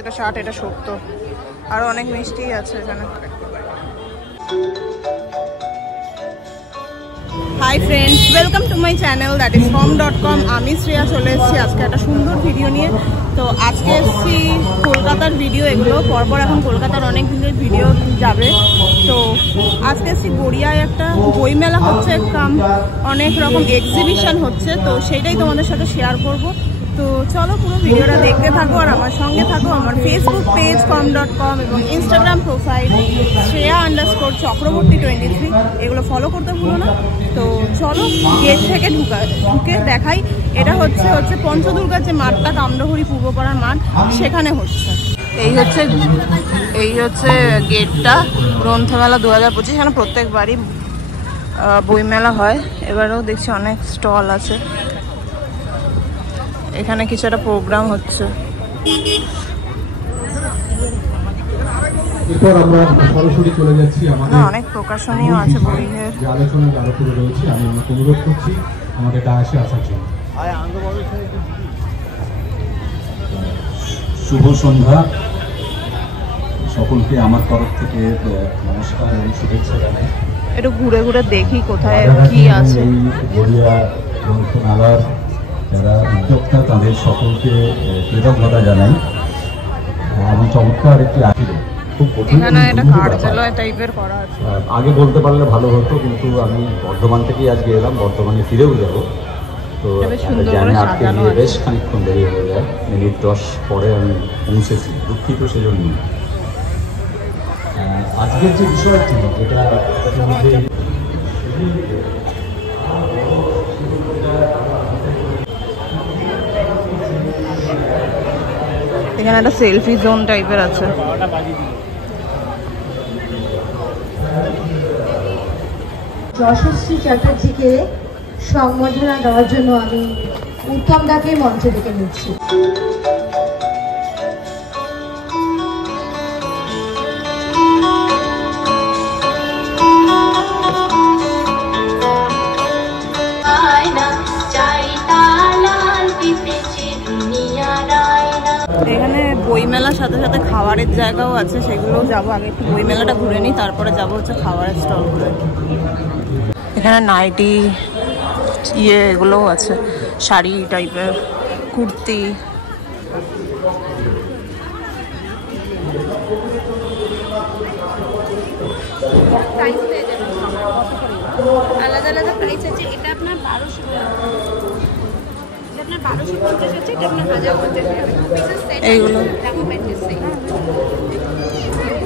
এটা 60, এটা 70, আর অনেক মিষ্টি আছে এখানে। Hi friends, welcome to my channel that is home.com। আমি শ্রেয়া চলে এসেছি আজকে একটা সুন্দর ভিডিও নিয়ে। তো আজকে এসেছি কলকাতার ভিডিও, এগুলো পরপর এখন কলকাতার অনেক দিনের ভিডিও যাবে। তো আজকে এসেছি গড়িয়ায় একটা বইমেলা হচ্ছে, অনেক রকম এক্সিবিশন হচ্ছে, তো সেইটাই তোমাদের সাথে শেয়ার করব। তো চলো পুরো ভিডিওটা দেখতে থাকো আর আমার সঙ্গে থাকো। আমার ফেসবুক পেজ home.com এবং ইনস্টাগ্রাম প্রোফাইল Shreya_Chakraborty23 এগুলো ফলো করতে ভুলো না। তো চলো গেট থেকে ঢুকে দেখাই। এটা হচ্ছে পঞ্চদুর্গার যে মাঠটা, কামরাহরি পূর্বপাড়ার মাঠ, সেখানে হচ্ছে। এই হচ্ছে গেটটা। গ্রন্থমেলা 2025, এখানে প্রত্যেকবারই বইমেলা হয়। এবারেও দেখছি অনেক স্টল আছে। এখানে কিছু একটা প্রোগ্রাম হচ্ছে। এরপর আমরা সরাসরি চলে যাচ্ছি আমাদের অনেক প্রকাশনীয় আছে বইয়ের। যে আলোচনার আলোচনা রয়েছে, আমি অনুরোধ করছি আমাদের ডায়াসে আসার জন্য। শুভ সন্ধ্যা সকলকে আমার তরফ থেকে নমস্কার এবং শুভেচ্ছা জানাই। একটু ঘুরে ঘুরে দেখি কোথায় কি আছে। গড়িয়া গ্রন্থমেলার যারা উদ্যোক্তা তাদের সকলকে কৃতজ্ঞতা জানাই এবং চমৎকার একটি আসলে খুব কঠিন টাইপের করা আছে। আগে বলতে পারলে ভালো হতো, কিন্তু আমি বর্ধমান থেকেই আজকে এলাম, বর্ধমানে ফিরেও যাব। তো জানি আজকে গিয়ে বেশ খানিকক্ষণ দেরি হয়ে যায়, মিনিট 10 পরে আমি পৌঁছেছি, দুঃখিত সেজন্য। আজকের যে বিষয়টি যেটা ইতিমধ্যে এখানে একটা সেলফি জোন টাইপের আছে। যশস্বী চ্যাটার্জিকে সংবর্ধনা দেওয়ার জন্য আমি উত্তম দাকে মঞ্চে ডেকে নিচ্ছি। এখানে বইমেলার সাথে সাথে খাবারের জায়গাও আছে, সেগুলোও যাবো। আগে একটু বইমেলাটা ঘুরে নিই, তারপরে যাবো হচ্ছে খাবারের স্টলগুলো। এখানে নাইটি এগুলোও আছে, শাড়ি টাইপের, কুর্তি। আলাদা আলাদা প্রাইস আছে। এটা আপনার 1200, আপনার 1250 আছে, এটা আপনার 1050 টাকা। এইগুলো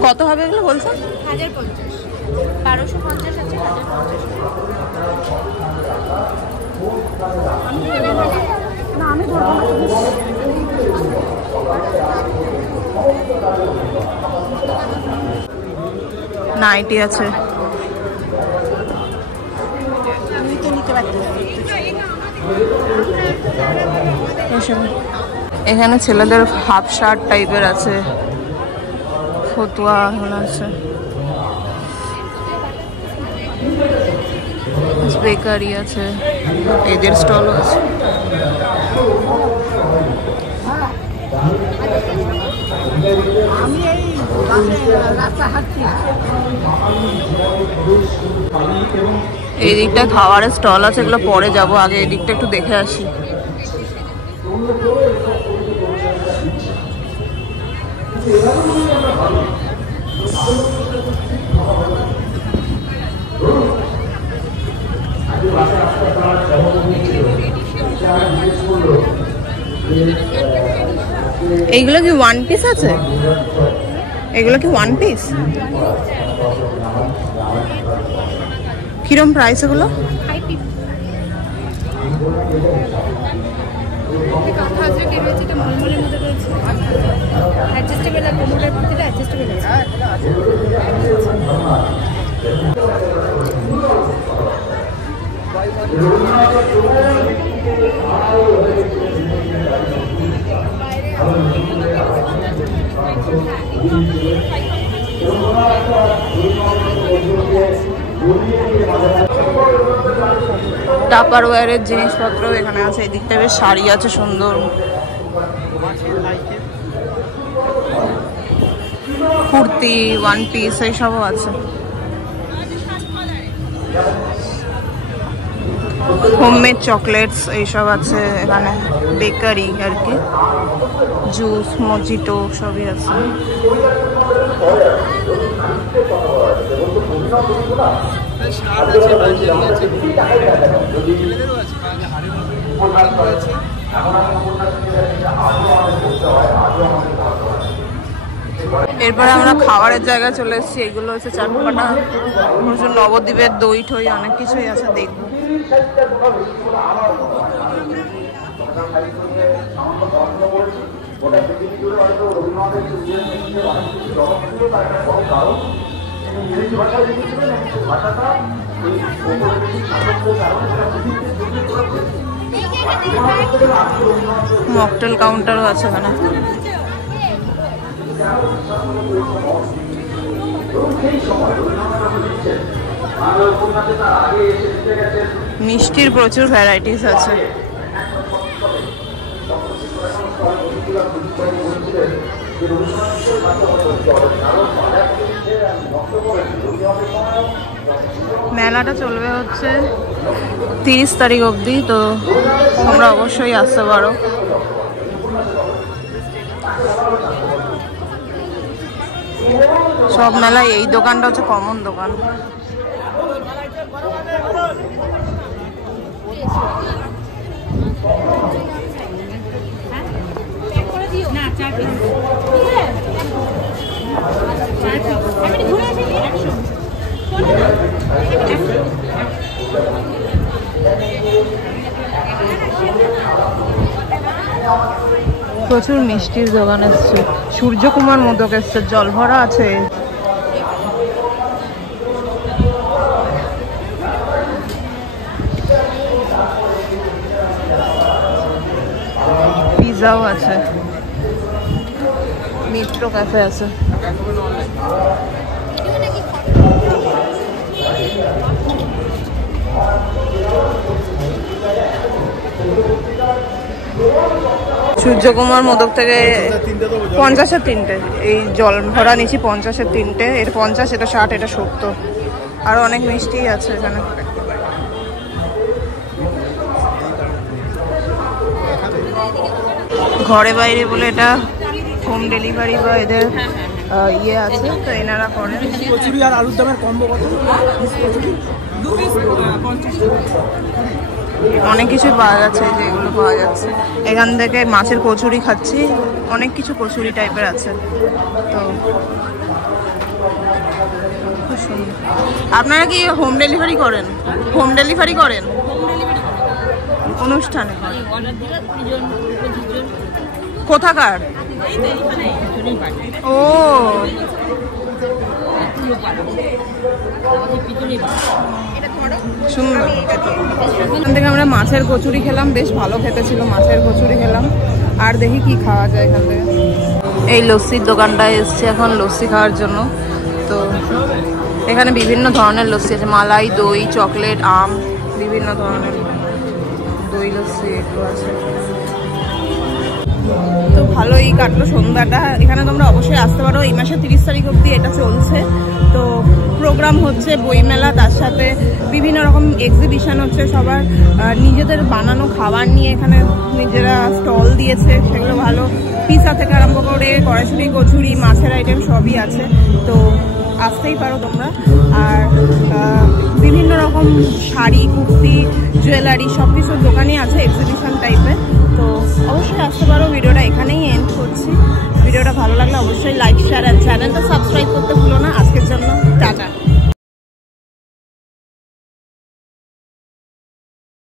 কত হবে এগুলো বলছেন? 1050, 1250 আছে, 1050। না আমি ধরবো না। নাইটি আছে, এখানে ছেলেদের হাফ শার্ট টাইপের আছে, ফতুয়া এগুলো আছে, বেকারি আছে, এদের স্টলও আছে। এই দিকটা খাবারের স্টল আছে, এগুলো পরে যাবো, আগে এই দিকটা একটু দেখে আসি। এইগুলো কি ওয়ান পিস আছে? এগুলো কি ওয়ান পিস? কিরম প্রাইস এগুলো? টাপারওয়্যারের জিনিসপত্র এখানে আছে। এই দিকটা বেশ শাড়ি আছে সুন্দর। কুর্তি, ওয়ান পিস এইসবও আছে। হোমমেড চকলেটস এইসব আছে এখানে, বেকারি আর কি, জুস, মজিটো সবই আছে। এরপরে আমরা খাবারের জায়গায় চলে এসেছি। এগুলো হচ্ছে চাটপাটা, প্রচুর নবদ্বীপের দই ঠই অনেক কিছুই আছে, দেখবো। মকটেল কাউন্টারও আছে এখানে। মিষ্টির প্রচুর ভ্যারাইটিস আছে। মেলাটা চলবে হচ্ছে 30 তারিখ অবধি, তো তোমরা অবশ্যই আসতে পারো। সব মেলায় এই দোকানটা হচ্ছে কমন দোকান। প্রচুর মিষ্টির দোকান এসছে। সূর্যকুমার মোদক এসছে, জল ভরা আছে। পিজাও আছে, মিত্র ক্যাফে আছে। সূর্যকুমার মোদক থেকে 50-এর 3টে, এই জল ভরা নিচ্ছি 50-এর 3টে, এর 50, এটা 60, এটা 70। আরো অনেক মিষ্টি আছে এখানে। ঘরে বাইরে বলে এটা হোম ডেলিভারি বা এদের ইয়ে আছে, তো এনারা করেন। কচুরি আর আলুর দমের কম্বো কত? অনেক কিছু পাওয়া যাচ্ছে, যেগুলো পাওয়া যাচ্ছে এখান থেকে। মাছের কচুরি খাচ্ছি, অনেক কিছু কচুরি টাইপের আছে। তো খুব সুন্দর। আপনারা কি হোম ডেলিভারি করেন? হোম ডেলিভারি করেন অনুষ্ঠানে? কোথাকার? ও সুন্দর। এখান থেকে আমরা মাছের কচুরি খেলাম, বেশ ভালো খেতে ছিল। মাছের কচুরি খেলাম, আর দেখি কি খাওয়া যায় এখান থেকে। এই লস্যির দোকানটায় এসছি এখন লস্যি খাওয়ার জন্য। তো এখানে বিভিন্ন ধরনের লস্যি আছে, মালাই, দই, চকলেট, আম, বিভিন্ন ধরনের দই লস্যি একটু আছে। তো ভালোই কাটলো সন্ধ্যাটা। এখানে তোমরা অবশ্যই আসতে পারো। এই মাসের 30 তারিখ অবধি এটা চলছে। তো প্রোগ্রাম হচ্ছে, বইমেলা, তার সাথে বিভিন্ন রকম এক্সিবিশন হচ্ছে। সবার নিজেদের বানানো খাবার নিয়ে এখানে নিজেরা স্টল দিয়েছে, সেগুলো ভালো। পিৎজা থেকে আরম্ভ করে কড়াইশুঁটি, কচুরি, মাছের আইটেম সবই আছে। তো আসতেই পারো তোমরা। আর বিভিন্ন রকম শাড়ি, কুর্তি, জুয়েলারি সব কিছুর দোকানই আছে এক্সিবিশন টাইপের। তো অবশ্যই আসতে পারো। ভিডিওটা এখানেই এন্ড করছি। ভিডিওটা ভালো লাগলে অবশ্যই লাইক, শেয়ার আর চ্যানেলটা সাবস্ক্রাইব